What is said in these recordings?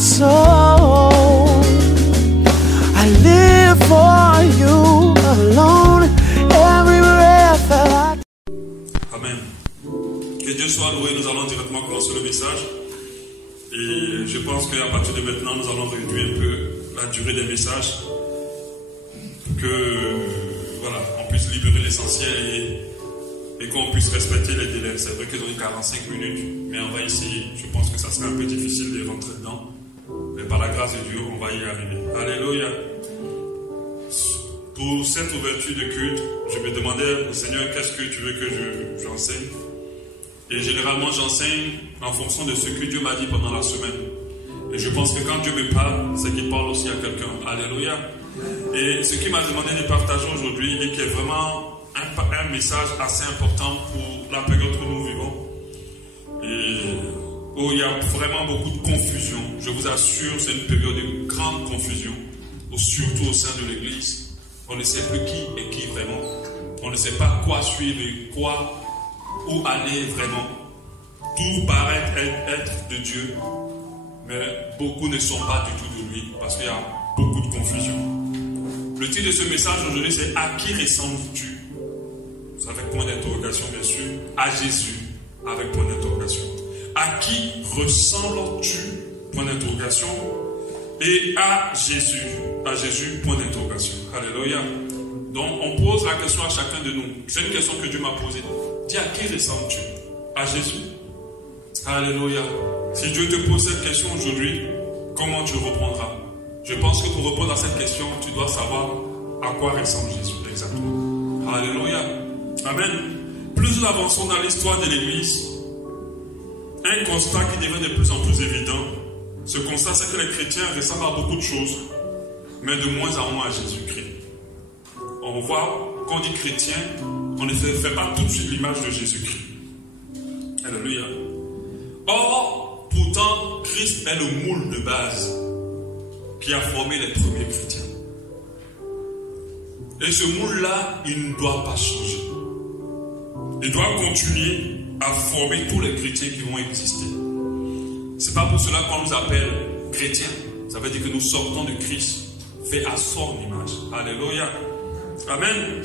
soul. I live for you alone. Every breath that I... Amen. Que Dieu soit loué. Nous allons directement commencer le message. Et je pense qu'à partir de maintenant, nous allons réduire un peu la durée des messages. Que voilà, on puisse libérer l'essentiel et qu'on puisse respecter les délais. C'est vrai qu'ils ont eu 45 minutes, mais on va essayer. Je pense que ça sera un peu difficile de rentrer dedans. Mais par la grâce de Dieu, on va y arriver. Alléluia. Pour cette ouverture de culte, je me demandais au Seigneur, qu'est-ce que tu veux que j'enseigne? Et généralement, j'enseigne en fonction de ce que Dieu m'a dit pendant la semaine. Et je pense que quand Dieu me parle, c'est qu'il parle aussi à quelqu'un. Alléluia. Et ce qu'il m'a demandé de partager aujourd'hui, et qui est vraiment un message assez important pour la période que nous vivons, et où il y a vraiment beaucoup de confusion. Je vous assure, c'est une période de grande confusion, surtout au sein de l'Église. On ne sait plus qui est qui vraiment. On ne sait pas quoi suivre et où aller vraiment. Tout paraît être de Dieu, mais beaucoup ne sont pas du tout de lui, parce qu'il y a beaucoup de confusion. Le titre de ce message aujourd'hui, c'est « À qui ressembles-tu » avec point d'interrogation, bien sûr. À Jésus, avec point d'interrogation. À qui ressembles-tu, point d'interrogation. Et à Jésus, point d'interrogation. Alléluia. Donc, on pose la question à chacun de nous. C'est une question que Dieu m'a posée. Dis, à qui ressembles-tu? À Jésus. Alléluia. Si Dieu te pose cette question aujourd'hui, comment tu répondras? Je pense que pour répondre à cette question, tu dois savoir à quoi ressemble Jésus exactement. Alléluia. Amen. Plus nous avançons dans l'histoire de l'Église, un constat qui devient de plus en plus évident, ce constat, c'est que les chrétiens ressemblent à beaucoup de choses, mais de moins en moins à Jésus-Christ. On voit, quand on dit chrétien, on ne fait pas tout de suite l'image de Jésus-Christ. Alléluia. Or, pourtant, Christ est le moule de base qui a formé les premiers chrétiens. Et ce moule-là, il ne doit pas changer. Il doit continuer à former tous les chrétiens qui vont exister. C'est pas pour cela qu'on nous appelle chrétiens. Ça veut dire que nous sortons de Christ, fait à son image. Alléluia. Amen.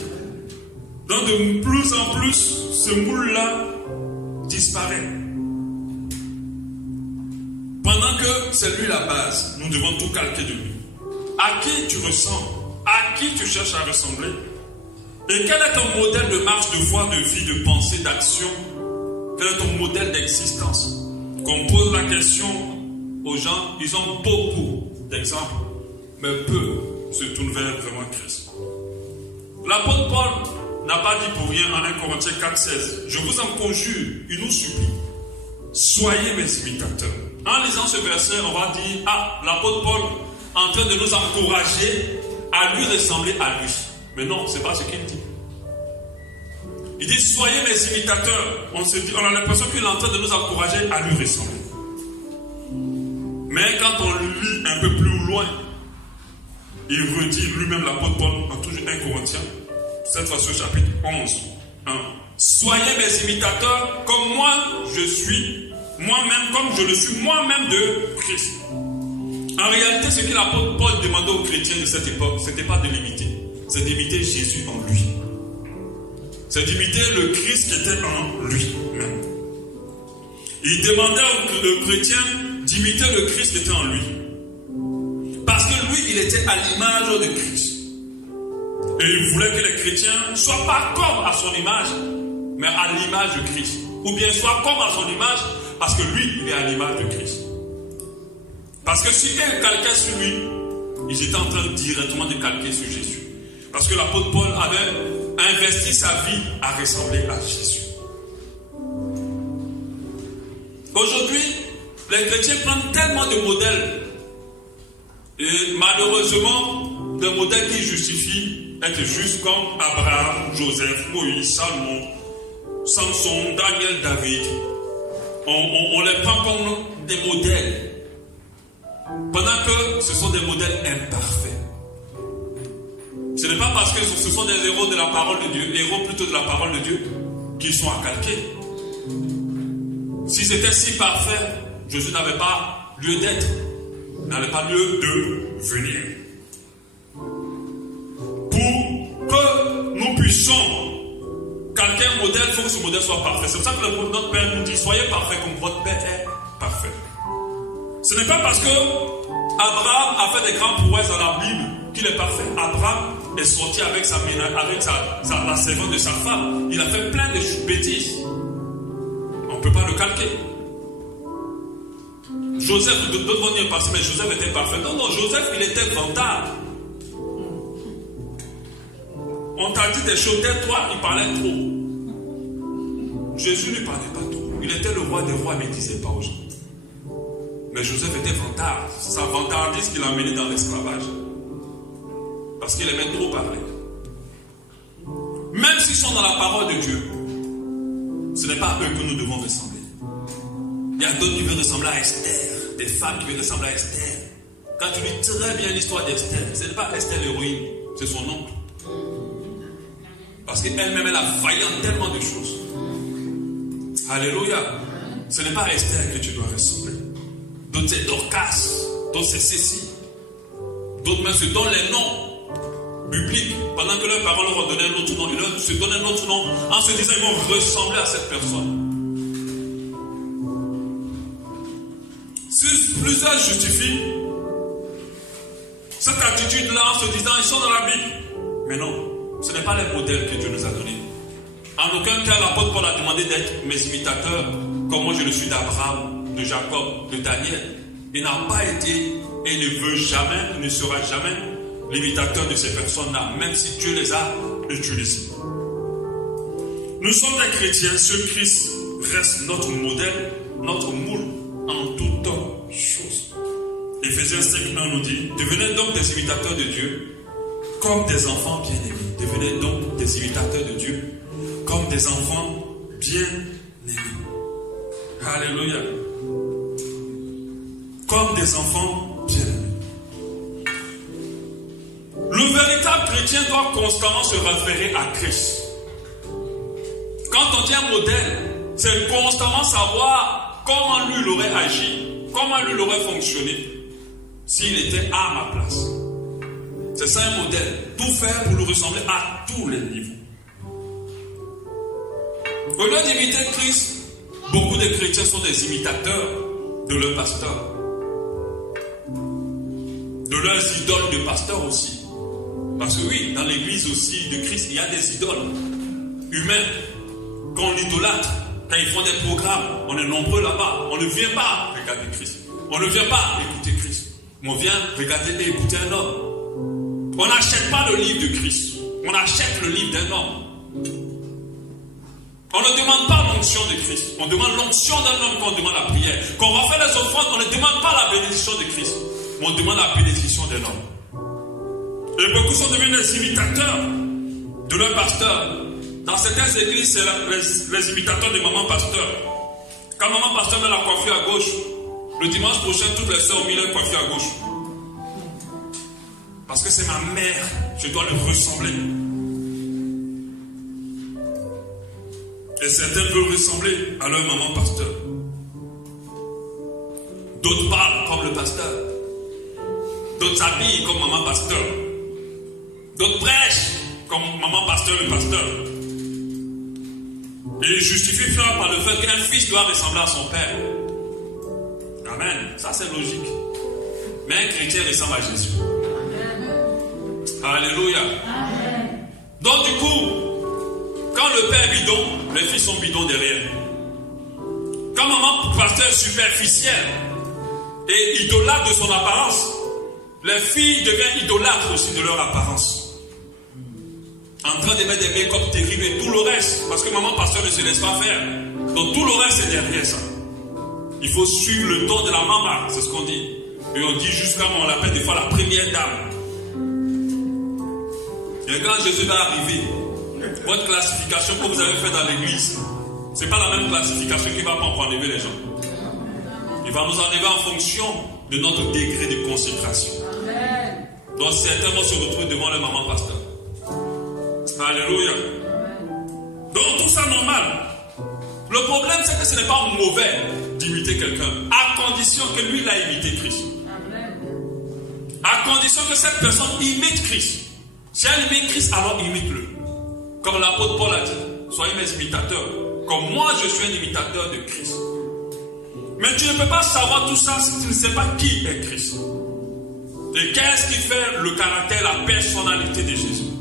Donc de plus en plus, ce moule-là disparaît. Pendant que c'est lui la base, nous devons tout calquer de lui. À qui tu ressembles? À qui tu cherches à ressembler? Et quel est ton modèle de marche, de foi, de vie, de pensée, d'action? Quel est ton modèle d'existence? Quand on pose la question aux gens, ils ont beaucoup d'exemples, mais peu se tournent vers vraiment Christ. L'apôtre Paul n'a pas dit pour rien en 1 Corinthiens 4,16. Je vous en conjure, il nous supplie. Soyez mes imitateurs. En lisant ce verset, on va dire, l'apôtre Paul en train de nous encourager à lui ressembler à lui. Mais non, ce n'est pas ce qu'il dit. Il dit, soyez mes imitateurs. On a l'impression qu'il est en train de nous encourager à lui ressembler. Mais quand on lit un peu plus loin, il redit lui-même l'apôtre Paul, en toujours 1 Corinthiens, cette fois-ci au chapitre 11, 1. Soyez mes imitateurs comme moi je suis, moi-même, comme je le suis moi-même de Christ. En réalité, ce que l'apôtre Paul demandait aux chrétiens de cette époque, ce n'était pas de l'imiter, c'est d'imiter Jésus en lui. C'est d'imiter le Christ qui était en lui-même. Il demandait aux chrétiens d'imiter le Christ qui était en lui. Parce que lui, il était à l'image de Christ. Et il voulait que les chrétiens ne soient pas comme à son image, mais à l'image de Christ. Ou bien soient comme à son image, parce que lui, il est à l'image de Christ. Parce que si eux calquaient sur lui, ils étaient en train directement de calquer sur Jésus. Parce que l'apôtre Paul avait investi sa vie à ressembler à Jésus. Aujourd'hui, les chrétiens prennent tellement de modèles, et malheureusement, des modèles qui justifient être juste comme Abraham, Joseph, Moïse, Salomon, Samson, Daniel, David. On les prend comme des modèles, pendant que ce sont des modèles imparfaits. Ce n'est pas parce que ce sont des héros de la parole de Dieu, héros plutôt de la parole de Dieu, qu'ils sont à calquer. Si c'était si parfait, Jésus n'avait pas lieu d'être. n'avait pas lieu de venir. Pour que nous puissions calquer un modèle, il faut que ce modèle soit parfait. C'est pour ça que notre Père nous dit, soyez parfaits comme votre Père est parfait. Ce n'est pas parce que Abraham a fait des grandes prouesses dans la Bible qu'il est parfait. Abraham est sorti avec la servante de sa femme. Il a fait plein de bêtises. On ne peut pas le calquer. Joseph, d'autres vont dire parce que Joseph était parfait. Non, Joseph, il était vantard. On t'a dit des choses, tais-toi, il parlait trop. Jésus ne parlait pas trop. Il était le roi des rois, mais il ne disait pas aux gens. Mais Joseph était vantard. Sa vantardise qu'il a amené dans l'esclavage. Parce qu'il aimait trop parler. Même s'ils sont dans la parole de Dieu, ce n'est pas à eux que nous devons ressembler. Il y a d'autres qui veulent ressembler à Esther. Des femmes qui veulent ressembler à Esther. Quand tu lis très bien l'histoire d'Esther, ce n'est pas Esther l'héroïne, c'est son oncle. Parce qu'elle-même, elle a failli en tellement de choses. Alléluia. Ce n'est pas à Esther que tu dois ressembler. D'autres c'est Dorcas, d'autres c'est Cécile. D'autres même se donnent les noms bibliques. Pendant que leurs parents leur ont donné un autre nom, ils leur se donnent un autre nom en se disant qu'ils vont ressembler à cette personne. Si plusieurs justifient cette attitude-là en se disant ils sont dans la Bible. Mais non. Ce n'est pas les modèles que Dieu nous a donnés. En aucun cas, l'apôtre Paul a demandé d'être mes imitateurs, comme moi je le suis d'Abraham, de Jacob, de Daniel. Il n'a pas été et il ne veut jamais, il ne sera jamais l'imitateur de ces personnes-là, même si Dieu les a utilisées. Nous sommes des chrétiens, ce Christ reste notre modèle, notre moule en toutes choses. Éphésiens 5:1 nous dit, devenez donc des imitateurs de Dieu, comme des enfants bien-aimés. Devenez donc des imitateurs de Dieu, comme des enfants bien-aimés. Alléluia. Comme des enfants bien-aimés. Le véritable chrétien doit constamment se référer à Christ. Quand on dit un modèle, c'est constamment savoir comment lui il aurait agi, comment lui il aurait fonctionné, s'il était à ma place. C'est ça un modèle. Tout faire pour lui ressembler à tous les niveaux. Au lieu d'imiter Christ, beaucoup de chrétiens sont des imitateurs de leurs pasteurs. De leurs idoles de pasteurs aussi. Parce que oui, dans l'église aussi de Christ, il y a des idoles humains qu'on idolâtre. Quand ils font des programmes, on est nombreux là-bas. On ne vient pas regarder Christ. On ne vient pas écouter Christ. Mais on vient regarder et écouter un homme. On n'achète pas le livre de Christ. On achète le livre d'un homme. On ne demande pas l'onction de Christ. On demande l'onction d'un homme quand on demande la prière. Quand on va faire les offrandes, on ne demande pas la bénédiction de Christ. Mais on demande la bénédiction d'un homme. Et beaucoup sont devenus des imitateurs de leur pasteur. Dans certaines églises, c'est les imitateurs de maman pasteur. Quand maman pasteur met la coiffure à gauche, le dimanche prochain, toutes les sœurs ont mis leur coiffure à gauche. Parce que c'est ma mère, je dois le ressembler. Et certains veulent ressembler à leur maman pasteur. D'autres parlent comme le pasteur. D'autres s'habillent comme maman pasteur. D'autres prêchent comme maman pasteur, le pasteur. Et ils justifient cela par le fait qu'un fils doit ressembler à son père. Amen. Ça c'est logique. Mais un chrétien ressemble à Jésus. Alléluia. Amen. Donc du coup, quand le père est bidon, les filles sont bidons derrière. Quand maman pasteur est superficielle et idolâtre de son apparence, les filles deviennent idolâtres aussi de leur apparence. En train de mettre des make-up terribles et tout le reste, parce que maman pasteur ne se laisse pas faire. Donc tout le reste c'est derrière ça. Il faut suivre le ton de la maman, c'est ce qu'on dit. Et on dit jusqu'à, on l'appelle des fois la première dame. Et quand Jésus va arriver, votre classification que vous avez faite dans l'église, ce n'est pas la même classification qui va prendre pour enlever les gens. Il va nous enlever en fonction de notre degré de consécration. Donc certains vont se retrouver devant leur maman pasteur. Alléluia. Donc tout ça normal. Le problème c'est que ce n'est pas mauvais d'imiter quelqu'un, à condition que lui il a imité Christ. À condition que cette personne imite Christ. Si elle imite Christ, alors imite-le. Comme l'apôtre Paul a dit, soyez mes imitateurs. Comme moi, je suis un imitateur de Christ. Mais tu ne peux pas savoir tout ça si tu ne sais pas qui est Christ. Et qu'est-ce qui fait le caractère, la personnalité de Jésus.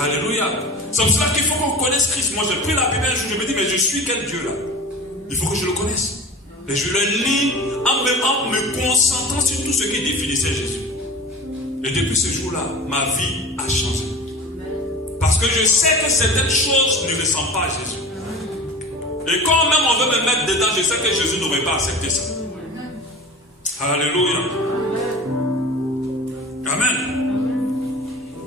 Alléluia. C'est pour cela qu'il faut qu'on connaisse Christ. Moi, j'ai pris la Bible un jour, je me dis, mais je suis quel Dieu là? Il faut que je le connaisse. Et je le lis en me concentrant sur tout ce qui définissait Jésus. Et depuis ce jour-là, ma vie a changé. Parce que je sais que certaines choses ne ressemblent pas à Jésus. Et quand même on veut me mettre dedans, je sais que Jésus n'aurait pas accepté ça. Alléluia. Amen.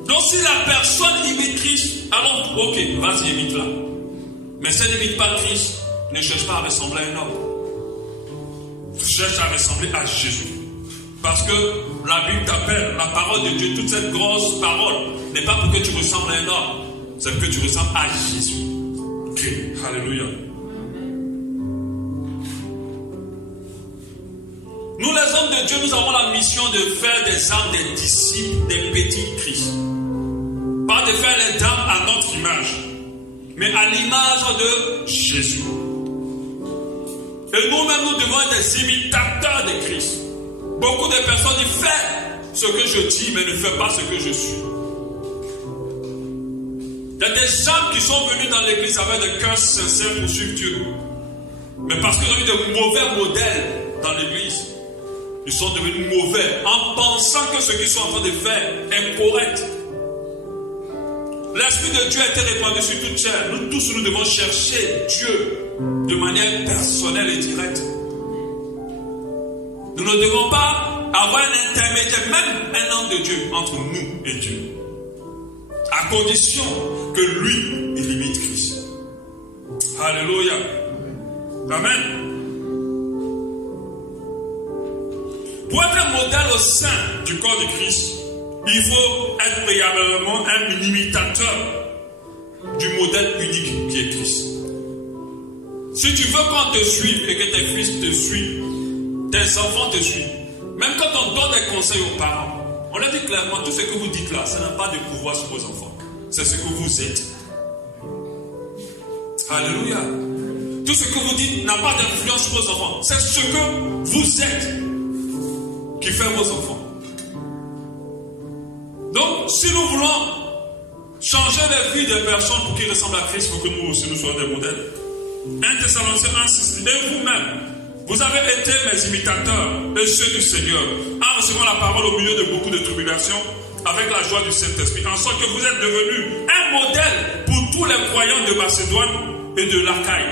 Donc si la personne imite Christ, alors ok, vas-y, imite-la. Mais si elle n'imite pas Christ, ne cherche pas à ressembler à un homme. Cherche à ressembler à Jésus. Parce que la Bible t'appelle, la parole de Dieu, toute cette grosse parole, n'est pas pour que tu ressembles à un homme, c'est pour que tu ressembles à Jésus. Ok, alléluia. Nous les hommes de Dieu, nous avons la mission de faire des âmes, des disciples, des petits Christ. Pas de faire les âmes à notre image, mais à l'image de Jésus. Et nous-mêmes, nous devons être des imitateurs de Christ. Beaucoup de personnes disent, fais ce que je dis, mais ne fais pas ce que je suis. Il y a des gens qui sont venus dans l'église avec des cœurs sincères pour suivre Dieu. Mais parce qu'ils ont eu de mauvais modèles dans l'église, ils sont devenus mauvais en pensant que ce qu'ils sont en train de faire est correct. L'Esprit de Dieu a été répandu sur toute chair. Nous tous, nous devons chercher Dieu de manière personnelle et directe. Nous ne devons pas avoir un intermédiaire, même un homme de Dieu, entre nous et Dieu. À condition que lui, il imite Christ. Alléluia. Amen. Pour être un modèle au sein du corps de Christ, il faut être préalablement un imitateur du modèle unique qui est Christ. Si tu veux qu'on te suive et que tes fils te suivent, tes enfants te suivent, même quand on donne des conseils aux parents, on leur dit clairement, tout ce que vous dites là, ça n'a pas de pouvoir sur vos enfants. C'est ce que vous êtes. Alléluia. Tout ce que vous dites n'a pas d'influence sur vos enfants. C'est ce que vous êtes qui fait vos enfants. Donc, si nous voulons changer les vies des personnes pour qu'ils ressemblent à Christ, il faut que nous aussi nous soyons des modèles. 1 Thessaloniciens 1:6. Et vous-même, vous avez été mes imitateurs et ceux du Seigneur, en recevant la parole au milieu de beaucoup de tribulations, avec la joie du Saint-Esprit, en sorte que vous êtes devenus un modèle pour tous les croyants de Macédoine et de l'Achaïe.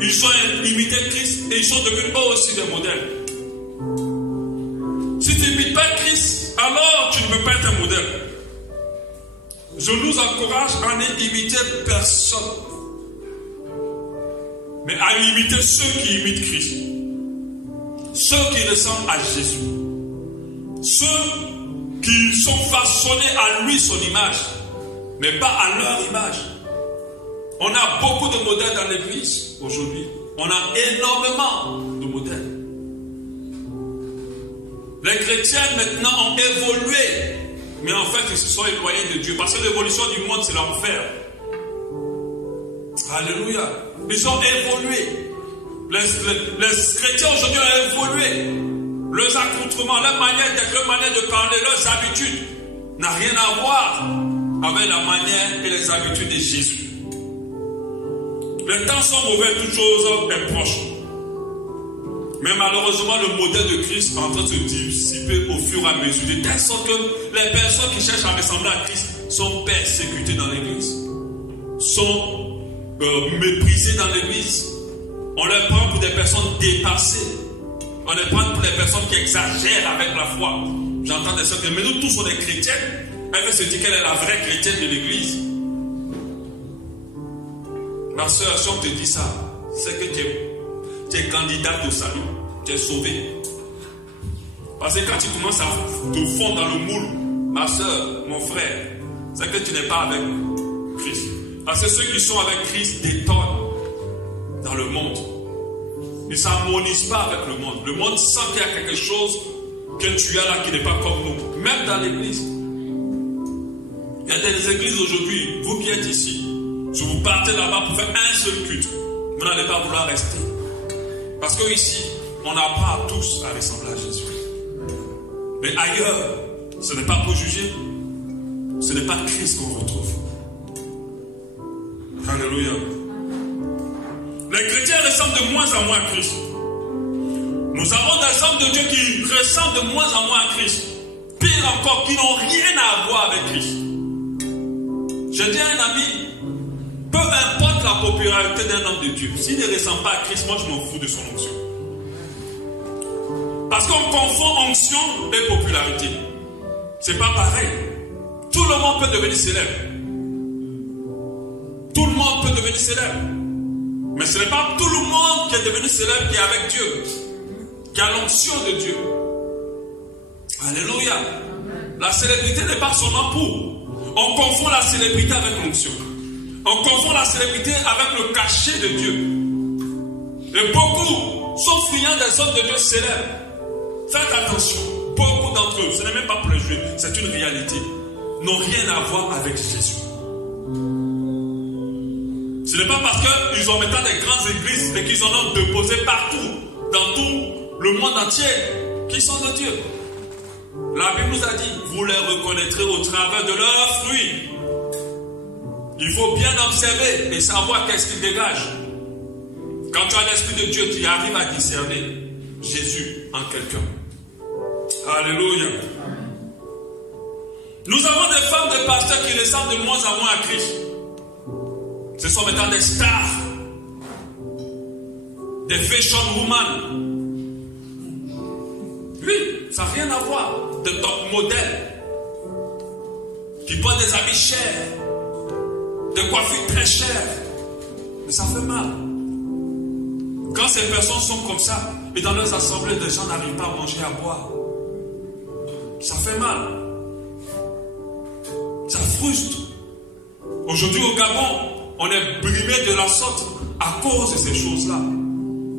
Ils ont imité Christ et ils sont devenus eux aussi des modèles. Si tu n'imites pas Christ, alors tu ne peux pas être un modèle. Je nous encourage à n'imiter personne, mais à imiter ceux qui imitent Christ, ceux qui ressemblent à Jésus, ceux qui sont façonnés à lui son image, mais pas à leur image. On a beaucoup de modèles dans l'église aujourd'hui. On a énormément de modèles. Les chrétiens maintenant ont évolué, mais en fait ils se sont éloignés de Dieu, parce que l'évolution du monde c'est l'enfer. Alléluia. Ils ont évolué. Les chrétiens aujourd'hui ont évolué. Leurs accoutrements, leur manière d'être, leur manière de parler, leurs habitudes n'a rien à voir avec la manière et les habitudes de Jésus. Les temps sont mauvais, toute chose est proche. Mais malheureusement, le modèle de Christ est en train de se dissiper au fur et à mesure, de telle sorte que les personnes qui cherchent à ressembler à Christ sont persécutées dans l'église, sont méprisées dans l'église. On les prend pour des personnes dépassées. On les prend pour des personnes qui exagèrent avec la foi. J'entends des sœurs, mais nous tous sommes des chrétiennes. Elle se dit qu'elle est la vraie chrétienne de l'église. Ma soeur, si on te dit ça, c'est que tu es candidate au salut. Tu es sauvé. Parce que quand tu commences à te fondre dans le moule, ma soeur, mon frère, c'est que tu n'es pas avec Christ. Parce que ceux qui sont avec Christ détonnent dans le monde. Ils ne s'harmonisent pas avec le monde. Le monde sent qu'il y a quelque chose que tu as là qui n'est pas comme nous. Même dans l'église. Il y a des églises aujourd'hui, vous qui êtes ici, si vous partez là-bas pour faire un seul culte, vous n'allez pas vouloir rester. Parce que ici, on apprend tous à ressembler à Jésus. Mais ailleurs, ce n'est pas pour juger, ce n'est pas Christ qu'on retrouve. Alléluia. Les chrétiens ressemblent de moins en moins à Christ. Nous avons des hommes de Dieu qui ressemblent de moins en moins à Christ. Pire encore, qui n'ont rien à voir avec Christ. Je dis à un ami, peu importe la popularité d'un homme de Dieu, s'il ne ressemble pas à Christ, moi je m'en fous de son onction. Parce qu'on confond onction et popularité. C'est pas pareil. Tout le monde peut devenir célèbre. Tout le monde peut devenir célèbre. Mais ce n'est pas tout le monde qui est devenu célèbre qui est avec Dieu, qui a l'onction de Dieu. Alléluia. La célébrité n'est pas seulement pour. On confond la célébrité avec l'onction. On confond la célébrité avec le cachet de Dieu. Et beaucoup sont friands des hommes de Dieu célèbres. Faites attention. Beaucoup d'entre eux, ce n'est même pas pour les juger, c'est une réalité, n'ont rien à voir avec Jésus. Ce n'est pas parce qu'ils ont maintenant des grandes églises et qu'ils en ont déposé partout, dans tout le monde entier, qu'ils sont de Dieu. La Bible nous a dit, vous les reconnaîtrez au travers de leurs fruits. Il faut bien observer et savoir qu'est-ce qu'ils dégagent. Quand tu as l'Esprit de Dieu, tu arrives à discerner Jésus en quelqu'un. Alléluia. Nous avons des femmes de pasteurs qui ressemblent de moins en moins à Christ. Ce sont maintenant des stars, des fashion women. Oui, ça n'a rien à voir. De top modèles qui portent des habits chers, des coiffures très chères. Mais ça fait mal. Quand ces personnes sont comme ça, et dans leurs assemblées, les gens n'arrivent pas à manger, à boire. Ça fait mal. Ça frustre. Aujourd'hui au Gabon, on est brimé de la sorte à cause de ces choses-là.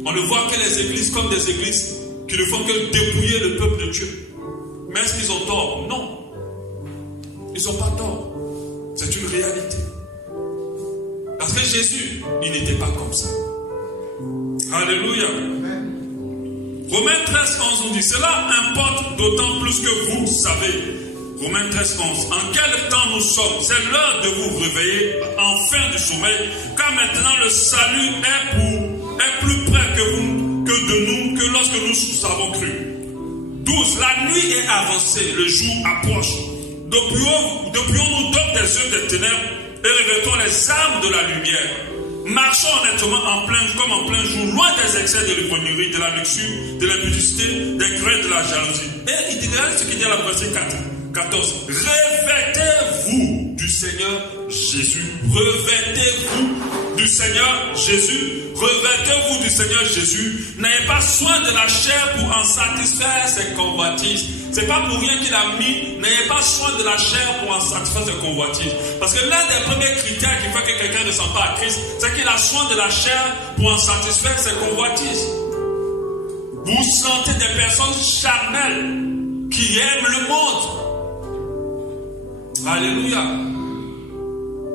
On ne voit que les églises comme des églises qui ne font que dépouiller le peuple de Dieu. Mais est-ce qu'ils ont tort? Non. Ils n'ont pas tort. C'est une réalité. Parce que Jésus, il n'était pas comme ça. Alléluia. Romains 13, 11 nous dit, cela importe d'autant plus que vous savez. Romains 13, 11. En quel temps nous sommes? C'est l'heure de vous réveiller enfin du sommeil, car maintenant le salut est plus près que de nous que lorsque nous avons cru. 12. La nuit est avancée, le jour approche. Dépouillons-nous donc des yeux des ténèbres et revêtons les armes de la lumière. Marchons honnêtement comme en plein jour, loin des excès de l'ivrognerie, de la luxure, de l'impudicité, des grès, de la jalousie. Et il dit ce qu'il dit à la verset 14. Revêtez-vous du Seigneur Jésus. Revêtez-vous du Seigneur Jésus. Revêtez-vous du Seigneur Jésus. N'ayez pas soin de la chair pour en satisfaire ses convoitises. C'est pas pour rien qu'il a mis, n'ayez pas soin de la chair pour en satisfaire ses convoitises. Parce que l'un des premiers critères qui fait que quelqu'un ne sent pas à Christ, c'est qu'il a soin de la chair pour en satisfaire ses convoitises. Vous sentez des personnes charnelles qui aiment le monde. Alléluia.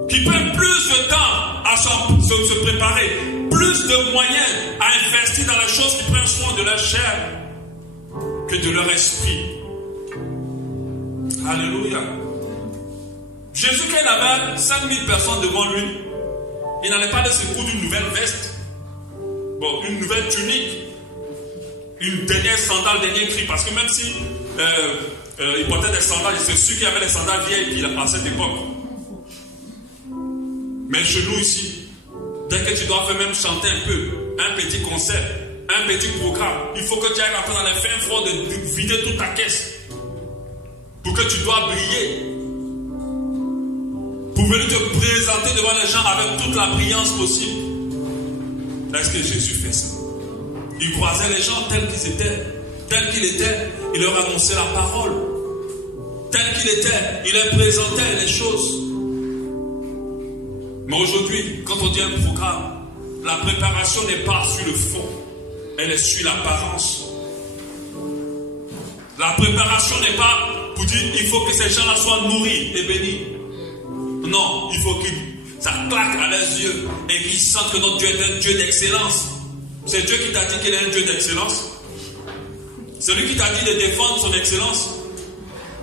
Qui prennent plus de temps à se préparer, plus de moyens à investir dans les choses qui prennent soin de leur chair que de leur esprit. Alléluia. Jésus, quand il avait 5000 personnes devant lui, il n'allait pas de se coudre une nouvelle veste, une nouvelle tunique, une dernière sandale, dernier cri, parce que même si il portait des sandales, c'est sûr qu'il y avait des sandales vieilles à cette époque. Mais chez nous ici, dès que tu dois faire même chanter un peu, un petit concert, un petit programme, il faut que tu ailles rentrer dans les fins fonds de vider toute ta caisse pour que tu dois briller, pour venir te présenter devant les gens avec toute la brillance possible. Est-ce que Jésus fait ça? Il croisait les gens tels qu'ils étaient, tels qu'il était, il leur annonçait la parole, tel qu'il était, il leur présentait les choses. Mais aujourd'hui, quand on dit un programme, la préparation n'est pas sur le fond, elle est sur l'apparence. La préparation n'est pas pour dire il faut que ces gens-là soient nourris et bénis. Non, il faut que ça claque à leurs yeux et qu'ils sentent que notre Dieu est un Dieu d'excellence. C'est Dieu qui t'a dit qu'il est un Dieu d'excellence. C'est lui qui t'a dit de défendre son excellence.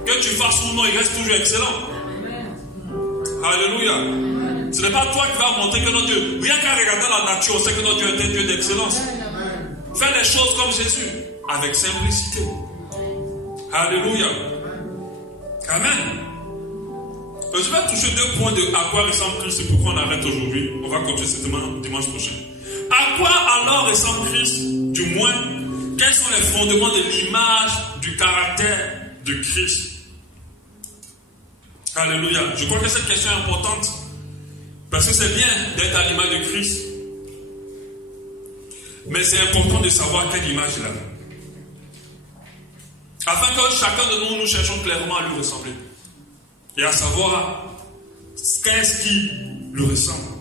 Que tu fasses ou non, il reste toujours excellent. Alléluia. Ce n'est pas toi qui vas montrer que notre Dieu, rien qu'à regarder la nature, on sait que notre Dieu est un Dieu d'excellence. Fais les choses comme Jésus, avec simplicité. Alléluia. Amen. Je vais toucher 2 points de à quoi ressemble Christ, c'est pourquoi on arrête aujourd'hui. On va continuer certainement dimanche prochain. À quoi alors ressemble Christ? Du moins, quels sont les fondements de l'image, du caractère de Christ? Alléluia. Je crois que cette question est importante. Parce que c'est bien d'être à l'image de Christ. Mais c'est important de savoir quelle image il a. Afin que chacun de nous cherchons clairement à lui ressembler. Et à savoir qu'est-ce qui lui ressemble.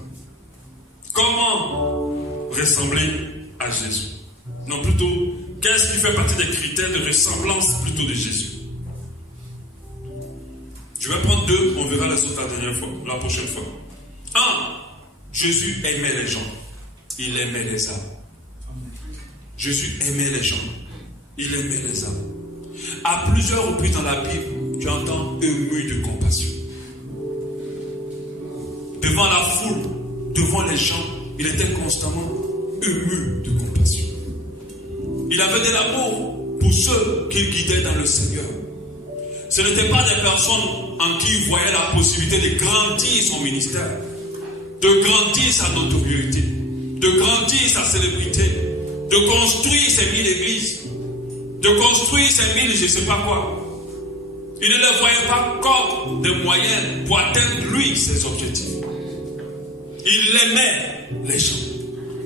Comment ressembler à Jésus. Non, plutôt, qu'est-ce qui fait partie des critères de ressemblance plutôt de Jésus. Je vais prendre 2, on verra les autres la prochaine fois. 1. Jésus aimait les gens. Il aimait les âmes. Jésus aimait les gens. Il aimait les âmes. À plusieurs reprises dans la Bible, tu entends ému de compassion. Devant la foule, devant les gens, il était constamment ému de compassion. Il avait de l'amour pour ceux qu'il guidait dans le Seigneur. Ce n'étaient pas des personnes en qui il voyait la possibilité de grandir son ministère, de grandir sa notoriété, de grandir sa célébrité, de construire ses 1000 églises, de construire ses 1000 je ne sais pas quoi. Il ne les voyait pas comme des moyens pour atteindre lui ses objectifs. Il aimait les gens.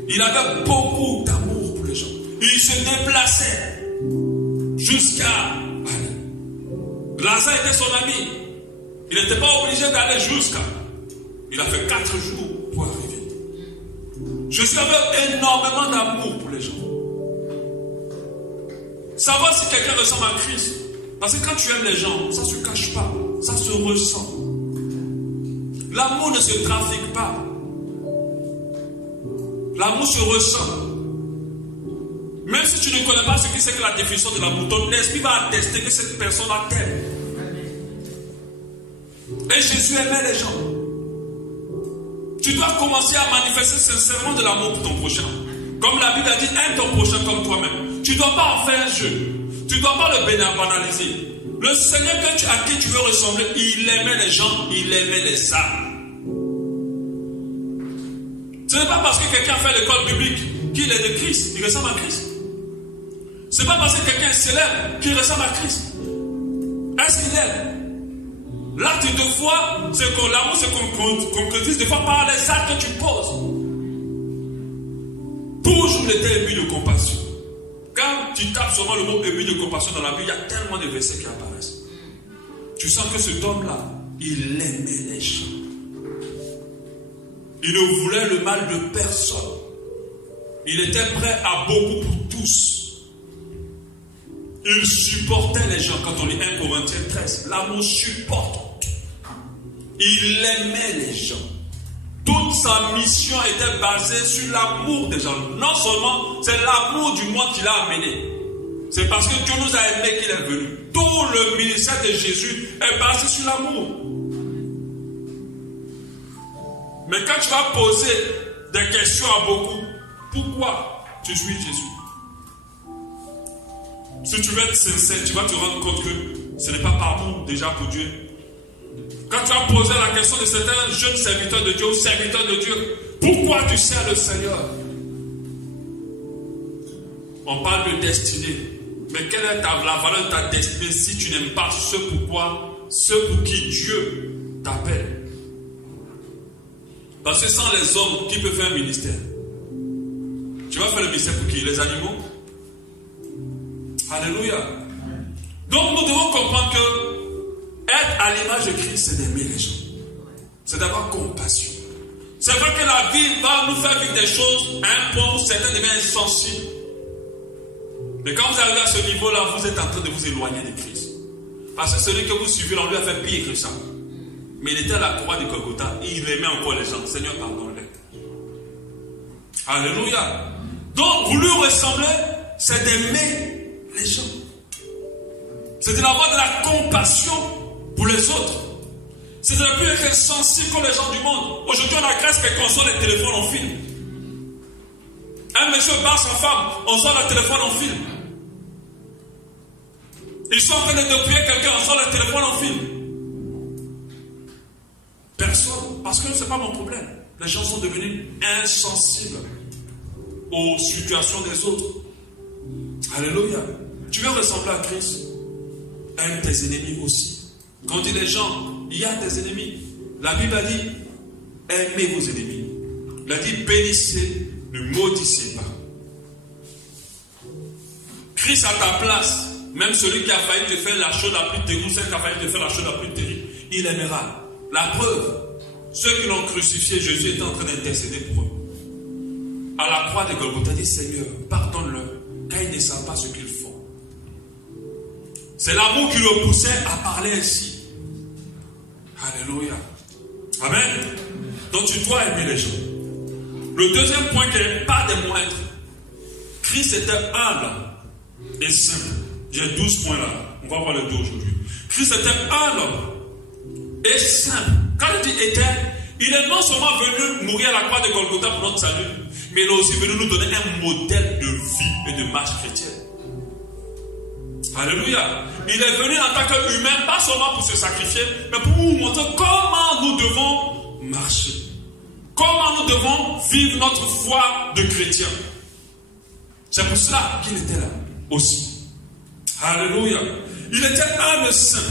Il avait beaucoup d'amour pour les gens. Il se déplaçait jusqu'à aller. Lazare était son ami. Il n'était pas obligé d'aller jusqu'à. Il a fait 4 jours pour arriver. Jésus avait énormément d'amour pour les gens. Savoir si quelqu'un ressemble à Christ. Parce que quand tu aimes les gens, ça ne se cache pas. Ça se ressent. L'amour ne se trafique pas. L'amour se ressent. Même si tu ne connais pas ce que c'est que la définition de l'amour, ton esprit va attester que cette personne-là t'aime. Et Jésus aimait les gens. Tu dois commencer à manifester sincèrement de l'amour pour ton prochain. Comme la Bible a dit, aime ton prochain comme toi-même. Tu ne dois pas en faire un jeu. Tu ne dois pas le banaliser. Le Seigneur à qui tu veux ressembler, il aimait les gens, il aimait les âmes. Ce n'est pas parce que quelqu'un fait l'école biblique qu'il est de Christ, il ressemble à Christ. Ce n'est pas parce que quelqu'un est célèbre qu'il ressemble à Christ. Est-ce qu'il aime? L'acte de foi, c'est que l'amour se concrétise des fois par les actes que tu poses. Toujours l'état ému de compassion. Quand tu tapes seulement le mot ému de compassion dans la Bible, il y a tellement de versets qui apparaissent. Tu sens que cet homme-là, il aimait les gens. Il ne voulait le mal de personne. Il était prêt à beaucoup pour tous. Il supportait les gens. Quand on lit 1 Corinthiens 13, l'amour supporte. Il aimait les gens. Toute sa mission était basée sur l'amour des gens. Non seulement c'est l'amour du monde qui l'a amené. C'est parce que Dieu nous a aimés qu'il est venu. Tout le ministère de Jésus est basé sur l'amour. Mais quand tu vas poser des questions à beaucoup, pourquoi tu suis Jésus? Si tu veux être sincère, tu vas te rendre compte que ce n'est pas par amour déjà pour Dieu. Quand tu vas poser la question de certains jeunes serviteurs de Dieu ou serviteurs de Dieu, pourquoi tu sers le Seigneur? On parle de destinée. Mais quelle est la valeur de ta destinée si tu n'aimes pas ce pour qui Dieu t'appelle? Parce que sans les hommes, qui peut faire un ministère? Tu vas faire le ministère pour qui? Les animaux? Alléluia. Donc nous devons comprendre que être à l'image de Christ, c'est d'aimer les gens. C'est d'avoir compassion. C'est vrai que la vie va nous faire vivre des choses à un point où certains deviennent insensibles. Mais quand vous arrivez à ce niveau-là, vous êtes en train de vous éloigner de Christ. Parce que celui que vous suivez, on lui a fait pire que ça. Mais il était à la croix de Golgotha et il aimait encore les gens. Seigneur, pardonne-les. Alléluia. Donc, vous lui ressembler, c'est d'aimer les gens. C'est de avoir de la compassion pour les autres. C'est de ne plus être sensible comme les gens du monde. Aujourd'hui, on a grâce qu'on sort les téléphones en film. Un monsieur bat sa femme, on sort le téléphone en film. Ils sont en train de dépouiller quelqu'un, on sort le téléphone en film. Personne, parce que ce n'est pas mon problème. Les gens sont devenus insensibles aux situations des autres. Alléluia. Tu veux ressembler à Christ? Aime tes ennemis aussi. Quand on dit les gens, il y a des ennemis. La Bible a dit, aimez vos ennemis. Elle a dit, bénissez, ne maudissez pas. Christ à ta place, même celui qui a failli te faire la chose la plus terrible, celle qui a failli te faire la chose la plus terrible, il aimera. La preuve, ceux qui l'ont crucifié, Jésus était en train d'intercéder pour eux. À la croix de Golgotha, il dit, Seigneur, pardonne-leur, car ils ne savent pas ce qu'ils font. C'est l'amour qui le poussait à parler ainsi. Alléluia. Amen. Donc tu dois aimer les gens. Le deuxième point qui n'est pas des moindres. Christ était humble et simple. J'ai 12 points là. On va voir les deux aujourd'hui. Christ était humble et simple. Quand il dit était, il est non seulement venu mourir à la croix de Golgotha pour notre salut, mais il est aussi venu nous donner un modèle de vie et de marche chrétienne. Alléluia. Il est venu en tant qu'humain, pas seulement pour se sacrifier, mais pour nous montrer comment nous devons marcher. Comment nous devons vivre notre foi de chrétien. C'est pour cela qu'il était là aussi. Alléluia. Il était humble et simple.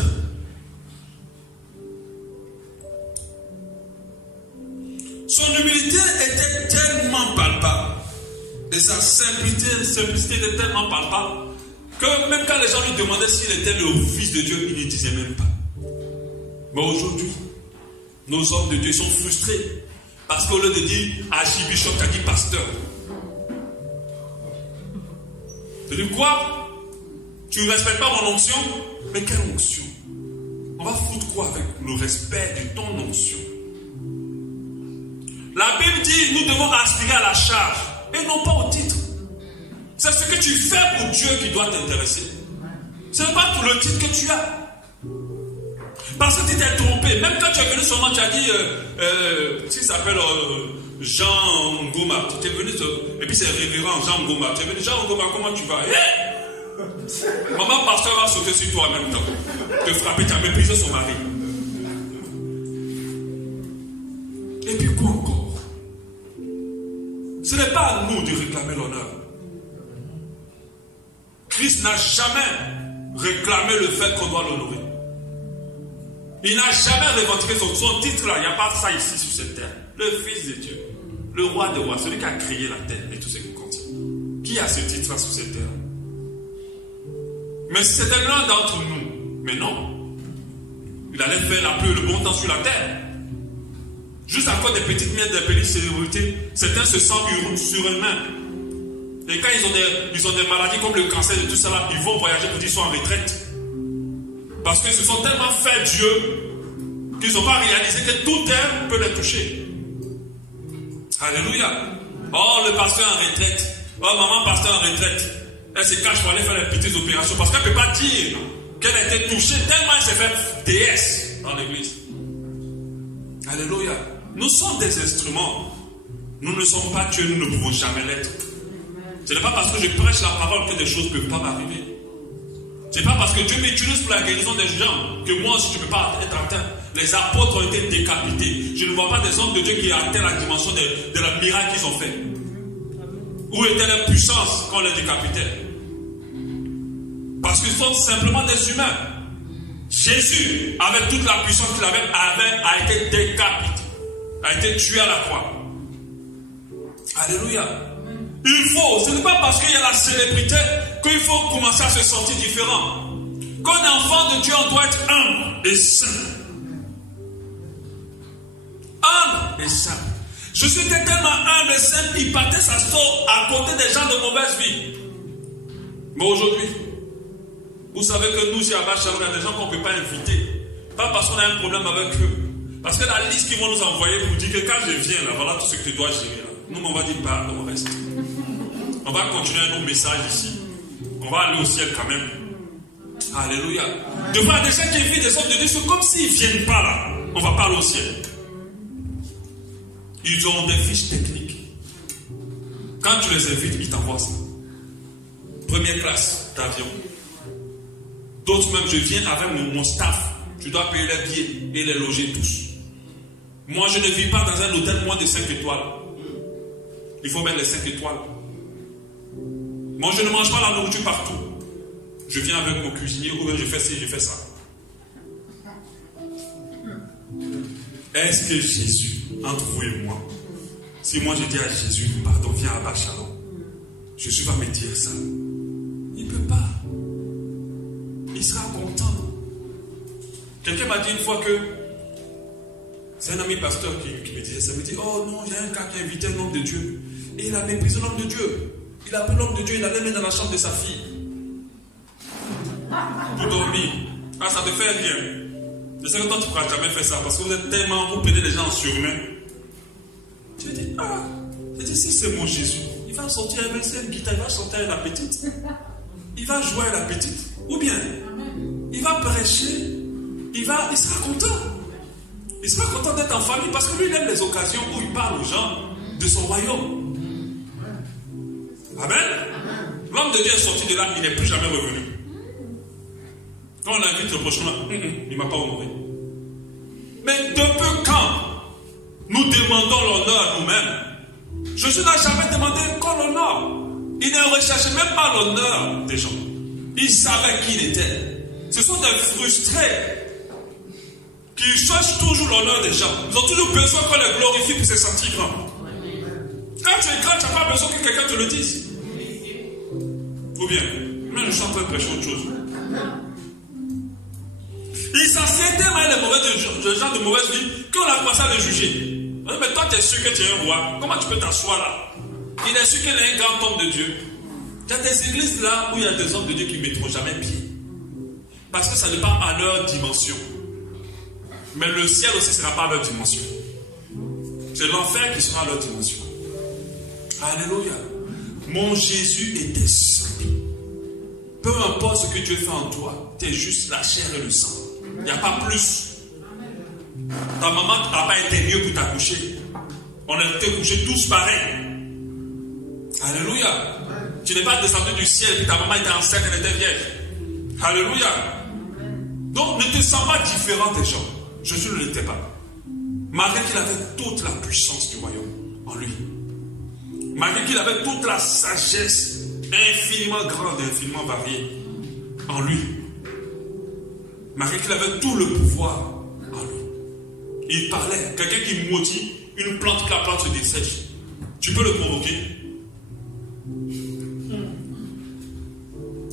Son humilité était tellement palpable. Et sa simplicité était tellement palpable que même quand les gens lui demandaient s'il était le fils de Dieu, il ne disait même pas. Mais aujourd'hui, nos hommes de Dieu sont frustrés. Parce qu'au lieu de dire archibishop, tu as dit pasteur. Tu dis quoi? Tu ne respectes pas mon onction? Mais quelle onction? On va foutre quoi avec le respect de ton onction? La Bible dit nous devons aspirer à la charge et non pas au titre. C'est ce que tu fais pour Dieu qui doit t'intéresser. Ce n'est pas pour le titre que tu as. Parce que tu t'es trompé. Même quand tu es venu seulement, tu as dit, s'il s'appelle Jean Ngoma. Tu es venu, et puis c'est révérend Jean Ngoma. Tu es venu, Jean Ngoma, comment tu vas? Maman pasteur va sauter sur toi en même temps. Te frapper, tu as méprisé son mari. Et puis quoi encore? Ce n'est pas à nous de réclamer l'honneur. Christ n'a jamais réclamé le fait qu'on doit l'honorer. Il n'a jamais revendiqué son titre là. Il n'y a pas ça ici sur cette terre. Le Fils de Dieu, le roi des rois, celui qui a créé la terre et tout ce qui contient. Qui a ce titre là sur cette terre? Mais c'était l'un d'entre nous. Mais non. Il allait faire la pluie et le bon temps sur la terre. Juste à cause des petites miettes, des petites célébrités, certains se sentent surhumains. Et quand ils ont des maladies comme le cancer et tout ça là, ils vont voyager pour qu'ils soient en retraite. Parce qu'ils se sont tellement fait Dieu qu'ils n'ont pas réalisé que tout terre peut les toucher. Alléluia. Oh, le pasteur en retraite. Oh, maman pasteur en retraite. Elle se cache pour aller faire les petites opérations parce qu'elle ne peut pas dire qu'elle a été touchée tellement elle s'est fait déesse dans l'église. Alléluia. Nous sommes des instruments. Nous ne sommes pas Dieu, nous ne pouvons jamais l'être. Ce n'est pas parce que je prêche la parole que des choses ne peuvent pas m'arriver. Ce n'est pas parce que Dieu m'utilise pour la guérison des gens que moi aussi je ne peux pas être atteint. Les apôtres ont été décapités. Je ne vois pas des hommes de Dieu qui atteignent la dimension de la miracle qu'ils ont fait. Où était la puissance quand on les décapitait? Parce qu'ils sont simplement des humains. Jésus, avec toute la puissance qu'il avait, a été décapité, a été tué à la croix. Alléluia. Il faut, ce n'est pas parce qu'il y a la célébrité qu'il faut commencer à se sentir différent. Quand on est enfant de Dieu, on doit être humble et simple. Humble et simple. Je suis tellement humble et simple, il partait sa sauce à côté des gens de mauvaise vie. Mais aujourd'hui, vous savez que nous, ici à Bachalon, il y a des gens qu'on ne peut pas inviter. Pas parce qu'on a un problème avec eux. Parce que la liste qu'ils vont nous envoyer pour dire que quand je viens là, voilà tout ce que tu dois gérer là. Nous, on va dire pas, on reste. On va continuer nos messages ici. On va aller au ciel quand même. Alléluia. Devant des gens qui invitent des hommes de Dieu, c'est comme s'ils ne viennent pas là. On va pas aller au ciel. Ils ont des fiches techniques. Quand tu les invites, ils t'envoient ça. Première classe d'avion. D'autres même, je viens avec mon staff. Tu dois payer les billets et les loger tous. Moi, je ne vis pas dans un hôtel moins de 5 étoiles. Il faut mettre les 5 étoiles. Moi, je ne mange pas la nourriture partout. Je viens avec mon cuisinier ou bien je fais ci, je fais ça. Est-ce que Jésus, entre vous et moi, si moi je dis à Jésus, pardon, viens à Bachalon, Jésus va me dire ça? Il ne peut pas. Il sera content. Quelqu'un m'a dit une fois que c'est un ami pasteur qui me disait ça. Il me dit, oh non, il y a un gars qui a invité un homme de Dieu. Et il a méprisé l'homme de Dieu. Il a pris l'homme de Dieu, il allait mettre dans la chambre de sa fille. Pour dormir. Ah, ça ne te fait rien. Je sais que toi, tu ne pourras jamais faire ça. Parce que vous êtes tellement, vous prenez les gens en surmain. Tu dis, ah, je dis, si c'est mon Jésus, il va sortir avec une guitare, il va chanter avec la petite. Il va jouer avec la petite. Ou bien, il va prêcher. Il sera content. Il sera content d'être en famille parce que lui, il aime les occasions où il parle aux gens de son royaume. Amen. L'homme de Dieu est sorti de là, il n'est plus jamais revenu. Quand on l'invite le prochain, il ne m'a pas honoré. Mais depuis quand nous demandons l'honneur nous-mêmes? Jésus n'a jamais demandé qu'on l'honore. Il ne recherchait même pas l'honneur des gens. Il savait qui il était. Ce sont des frustrés qui cherchent toujours l'honneur des gens. Ils ont toujours besoin qu'on les glorifie pour se sentir grand. Quand tu es grand, tu n'as pas besoin que quelqu'un te le dise. Ou bien, même je suis en train de prêcher autre chose. Ils s'assiedent tellement les gens de mauvaise vie qu'on a commencé à les juger. Mais toi, tu es sûr que tu es un roi. Comment tu peux t'asseoir là? Il est sûr qu'il est un grand homme de Dieu. Il y a des églises là où il y a des hommes de Dieu qui ne mettront jamais pied. Parce que ça n'est pas à leur dimension. Mais le ciel aussi ne sera pas à leur dimension. C'est l'enfer qui sera à leur dimension. Alléluia. Mon Jésus était simple. Peu importe ce que Dieu fait en toi, tu es juste la chair et le sang. Il n'y a pas plus. Ta maman n'a pas été mieux pour t'accoucher. On a été couchés tous pareils. Alléluia. Tu n'es pas descendu du ciel et ta maman était enceinte, elle était vierge. Alléluia. Donc ne te sens pas différent des gens. Jésus ne l'était pas. Malgré qu'il avait toute la puissance du royaume en lui. Malgré qu'il avait toute la sagesse infiniment grande et infiniment variée en lui. Malgré qu'il avait tout le pouvoir en lui. Il parlait. Quelqu'un qui maudit une plante, que la plante se dessèche. Tu peux le provoquer.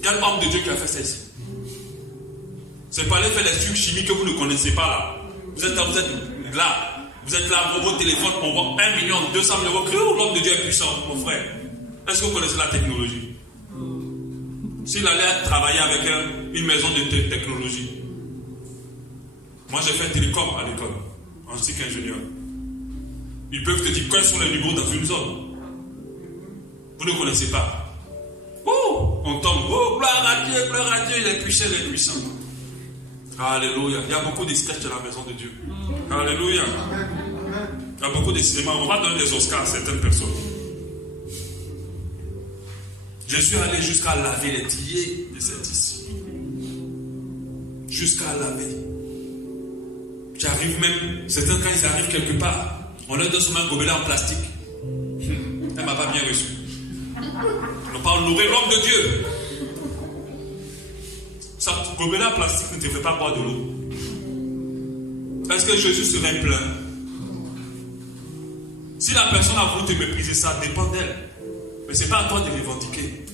Quel homme de Dieu qui a fait ça ici? C'est pas aller faire des trucs chimiques que vous ne connaissez pas là. Vous êtes là, vos téléphones, on voit 1 200 000 euros. Oh, l'homme de Dieu est puissant, mon frère. Est-ce que vous connaissez la technologie? S'il allait travailler avec une maison de technologie. Moi, j'ai fait télécom à l'école, en tant qu'ingénieur. Ils peuvent te dire quels sont les numéros dans une zone. Vous ne connaissez pas. Oh, on tombe. Oh, gloire à Dieu, il est puissant, il est puissant. Alléluia. Il y a beaucoup de sketchs dans la maison de Dieu. Alléluia. Il y a beaucoup de cinéma. On va donner des Oscars à certaines personnes. Je suis allé jusqu'à laver les tillés de cette ici. Jusqu'à laver. J'arrive même, certains quand ils arrivent quelque part, on leur donne seulement un gobelet en plastique. Elle ne m'a pas bien reçu. On parle nourrir l'homme de Dieu. Ça, gobelet en plastique ne te fait pas boire de l'eau. Est-ce que Jésus serait plein? Si la personne a voulu te mépriser, ça dépend d'elle. Mais ce n'est pas à toi de revendiquer,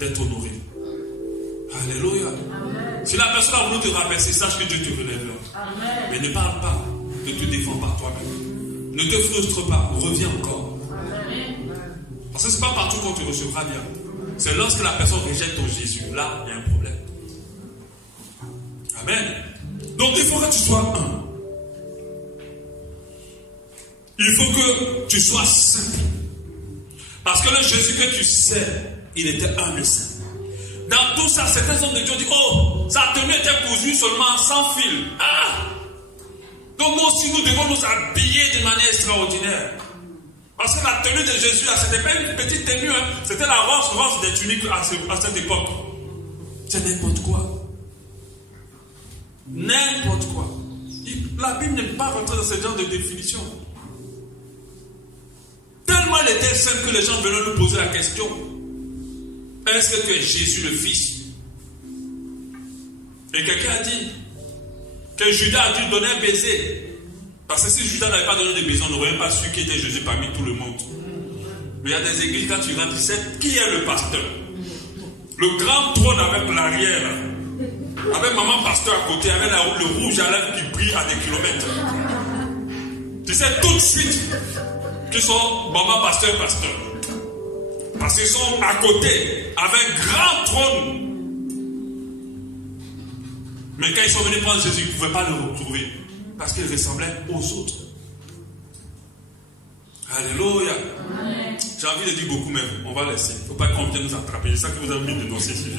d'être honoré. Alléluia. Amen. Si la personne a voulu te rabaisser, sache que Dieu te relèvera. Mais ne parle pas, ne te défends pas toi-même. Ne te frustre pas, reviens encore. Amen. Parce que ce n'est pas partout qu'on te recevra bien. C'est lorsque la personne rejette ton Jésus. Là, il y a un problème. Amen. Donc, il faut que tu sois un. Il faut que tu sois simple. Parce que le Jésus que tu sais, il était humble simple. Dans tout ça, certains hommes de Dieu disent, oh, sa tenue était cousue seulement sans fil. Ah! Donc nous aussi, nous devons nous habiller d'une manière extraordinaire. Parce que la tenue de Jésus, ce n'était pas une petite tenue, hein. C'était la roche des tuniques à cette époque. C'est n'importe quoi. N'importe quoi. La Bible n'est pas rentrée dans ce genre de définition. Tellement il était simple que les gens venaient nous poser la question. Est-ce que tu es Jésus le Fils? Et quelqu'un a dit que Judas a dû donner un baiser. Parce que si Judas n'avait pas donné de baiser, on n'aurait même pas su qui était Jésus parmi tout le monde. Mais il y a des églises, quand tu rentres, tu sais qui est le pasteur. Le grand trône avec l'arrière, avec maman pasteur à côté, avec le rouge à lèvres qui brille à des kilomètres. Tu sais tout de suite qu'ils sont maman pasteur. Parce qu'ils sont à côté, avec un grand trône. Mais quand ils sont venus prendre Jésus, ils ne pouvaient pas le retrouver. Parce qu'il ressemblait aux autres. Alléluia. J'ai envie de dire beaucoup, mais on va laisser. Il ne faut pas qu'on vienne nous attraper. C'est ça que vous avez mis de nos sujets.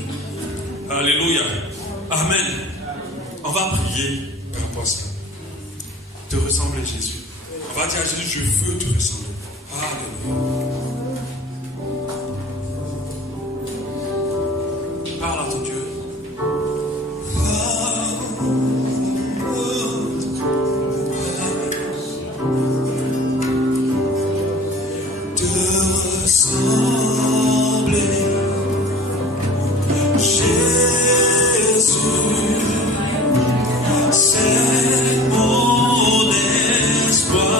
Alléluia. Amen. On va prier par rapport à ça. Te ressembler, Jésus. On va dire à Jésus, je veux te ressembler. Alléluia. Parle à ton Dieu. C'est mon espoir.